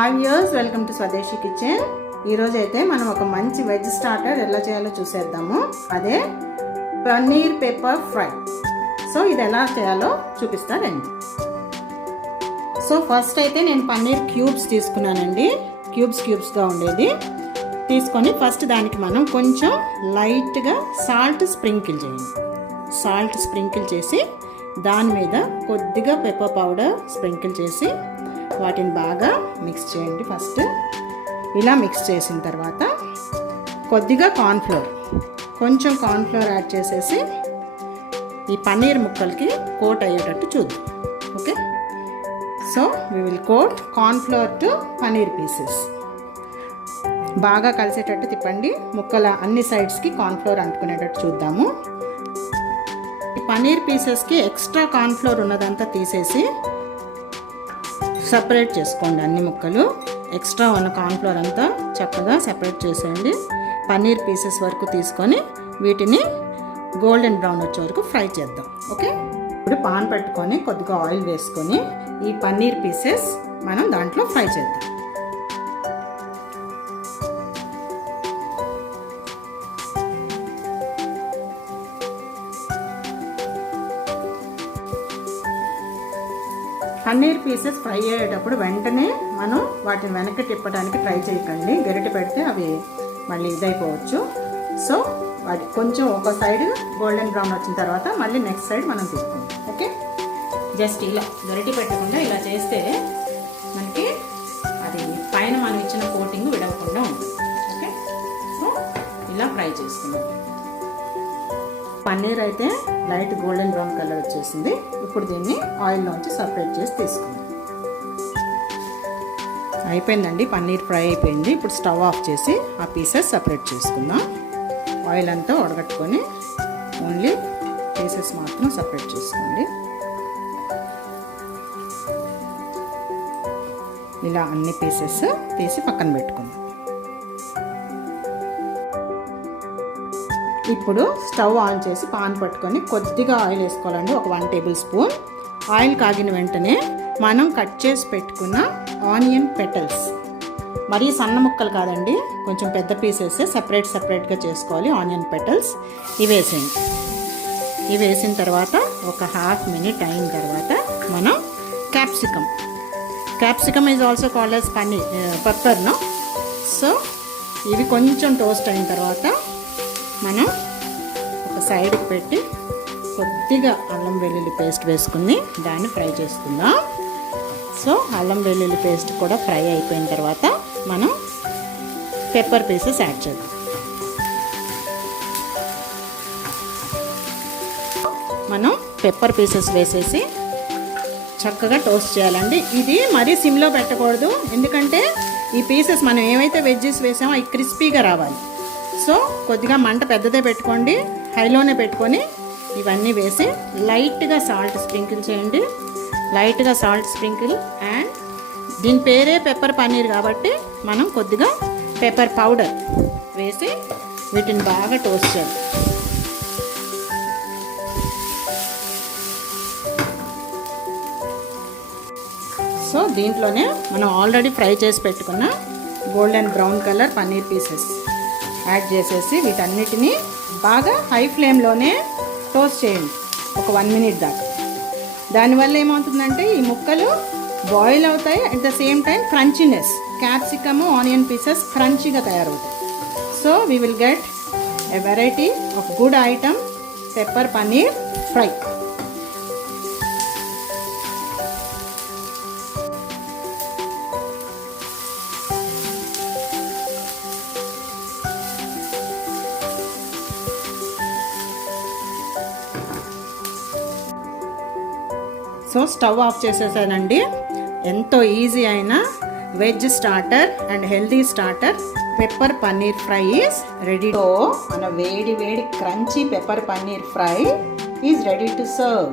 Hi viewers, welcome to స్వదేశీ kitchen. ఈరోజు అయితే మనం ఒక మంచి వెజ్ స్టార్టర్ ఎలా చేయాలో చూసేద్దాము. అదే పన్నీర్ పెప్పర్ ఫ్రై. సో ఇది ఎలా చేయాలో చూపిస్తానండి. సో ఫస్ట్ అయితే నేను పన్నీర్ క్యూబ్స్ తీసుకున్నానండి. క్యూబ్స్గా ఉండేది తీసుకొని ఫస్ట్ దానికి మనం కొంచెం లైట్గా సాల్ట్ స్ప్రింకిల్ చేయండి. సాల్ట్ స్ప్రింకిల్ చేసి దాని మీద కొద్దిగా పెప్పర్ పౌడర్ స్ప్రింకిల్ చేసి వాటిని బాగా మిక్స్ చేయండి. ఫస్ట్ ఇలా మిక్స్ చేసిన తర్వాత కొద్దిగా కొంచెం కార్న్ఫ్లోర్ యాడ్ చేసేసి ఈ పన్నీర్ ముక్కలకి కోట్ అయ్యేటట్టు చూద్దాం. Okay, so we will coat cornflour to paneer pieces. బాగా కలిసేటట్టు తిప్పండి. ముక్కల అన్ని సైడ్స్కి కార్న్ఫ్లోర్ అంటుకునేటట్టు చూద్దాము. ఈ పన్నీర్ పీసెస్కి ఎక్స్ట్రా కార్న్ఫ్లోర్ ఉన్నదంతా తీసేసి సపరేట్ చేసుకోండి. అన్ని ముక్కలు ఎక్స్ట్రా ఉన్న కార్న్ఫ్లోర్ అంతా చక్కగా సపరేట్ చేసేయండి. పన్నీర్ పీసెస్ వరకు తీసుకొని వీటిని గోల్డెన్ బ్రౌన్ వచ్చే వరకు ఫ్రై చేద్దాం. ఓకే, ఇప్పుడు పాన్ పెట్టుకొని కొద్దిగా ఆయిల్ వేసుకొని ఈ పన్నీర్ పీసెస్ మనం దాంట్లో ఫ్రై చేద్దాం. పన్నీర్ పీసెస్ ఫ్రై అయ్యేటప్పుడు వెంటనే మనం వాటిని వెనక్కి తిప్పడానికి ట్రై చేయకండి. గరిటె పెడితే అవి మళ్ళీ ఇదైపోవచ్చు. సో వాటి కొంచెం ఒక సైడ్ గోల్డెన్ బ్రౌన్ వచ్చిన తర్వాత మళ్ళీ నెక్స్ట్ సైడ్ మనం తీసుకుంటాం. ఓకే, జస్ట్ ఇలా గరిటె పెట్టకుండా ఇలా చేస్తే మనకి అది పైన మనం ఇచ్చిన కోటింగ్ విడవకుండా ఉంటుంది. ఓకే, సో ఇలా ఫ్రై చేసుకుందాం. పన్నీర్ అయితే లైట్ గోల్డెన్ బ్రౌన్ కలర్ వచ్చేసింది. ఇప్పుడు దీన్ని ఆయిల్లోంచి సపరేట్ చేసి తీసుకుందాం. అయిపోయిందండి, పన్నీర్ ఫ్రై అయిపోయింది. ఇప్పుడు స్టవ్ ఆఫ్ చేసి ఆ పీసెస్ సపరేట్ చేసుకుందాం. ఆయిల్ అంతా వడగట్టుకొని ఓన్లీ పీసెస్ మాత్రం సపరేట్ చేసుకోండి. ఇలా అన్ని పీసెస్ తీసి పక్కన పెట్టుకుందాం. ఇప్పుడు స్టవ్ ఆన్ చేసి పాన్ పట్టుకొని కొద్దిగా ఆయిల్ వేసుకోవాలండి. ఒక 1 టేబుల్ స్పూన్. ఆయిల్ కాగిన వెంటనే మనం కట్ చేసి పెట్టుకున్న ఆనియన్ పెటల్స్, మరీ సన్న ముక్కలు కాదండి, కొంచెం పెద్ద పీసెస్ సపరేట్గా చేసుకోవాలి. ఆనియన్ పెటల్స్ ఇవి వేసేయండి. ఇవి వేసిన తర్వాత ఒక హాఫ్ మినిట్ అయిన తర్వాత మనం capsicum is also called as pepper no. So ఇవి కొంచెం టోస్ట్ అయిన తర్వాత మనం ఒక సైడ్కి పెట్టి కొద్దిగా అల్లం వెల్లుల్లి పేస్ట్ వేసుకుని దాన్ని ఫ్రై చేసుకుందాం. సో అల్లం వెల్లుల్లి పేస్ట్ కూడా ఫ్రై అయిపోయిన తర్వాత మనం పెప్పర్ పీసెస్ యాడ్ చేద్దాం. మనం పెప్పర్ పీసెస్ వేసేసి చక్కగా టోస్ట్ చేయాలండి. ఇది మరీ సిమ్లో పెట్టకూడదు, ఎందుకంటే ఈ పీసెస్ మనం ఏవైతే వెజ్జెస్ వేసామో అవి క్రిస్పీగా రావాలి. సో కొద్దిగా మంట పెద్దదే పెట్టుకోండి, హైలోనే పెట్టుకొని ఇవన్నీ వేసి లైట్గా సాల్ట్ స్ప్రింకిల్ చేయండి. లైట్గా సాల్ట్ స్ప్రింకిల్ అండ్ దీని పేరే పెప్పర్ పన్నీర్ కాబట్టి మనం కొద్దిగా పెప్పర్ పౌడర్ వేసి వీటిని బాగా టోస్ట్ చేయాలి. సో దీంట్లోనే మనం ఆల్రెడీ ఫ్రై చేసి పెట్టుకున్న golden brown colour paneer pieces add చేసేసి వీటన్నిటిని బాగా హై ఫ్లేమ్లోనే టోస్ట్ చేయండి ఒక 1 మినిట్ దాకా. దానివల్ల ఏమవుతుందంటే ఈ ముక్కలు బాయిల్ అవుతాయి, at the same time crunchiness, capsicum onion pieces క్రంచీగా తయారవుతాయి. So we will get a variety of good item pepper paneer fry. So stove off చేసేసానండి. ఎంతో ఈజీ అయిన veg starter and healthy starter pepper paneer fry is ready. So మన వేడి crunchy pepper paneer fry is ready to serve.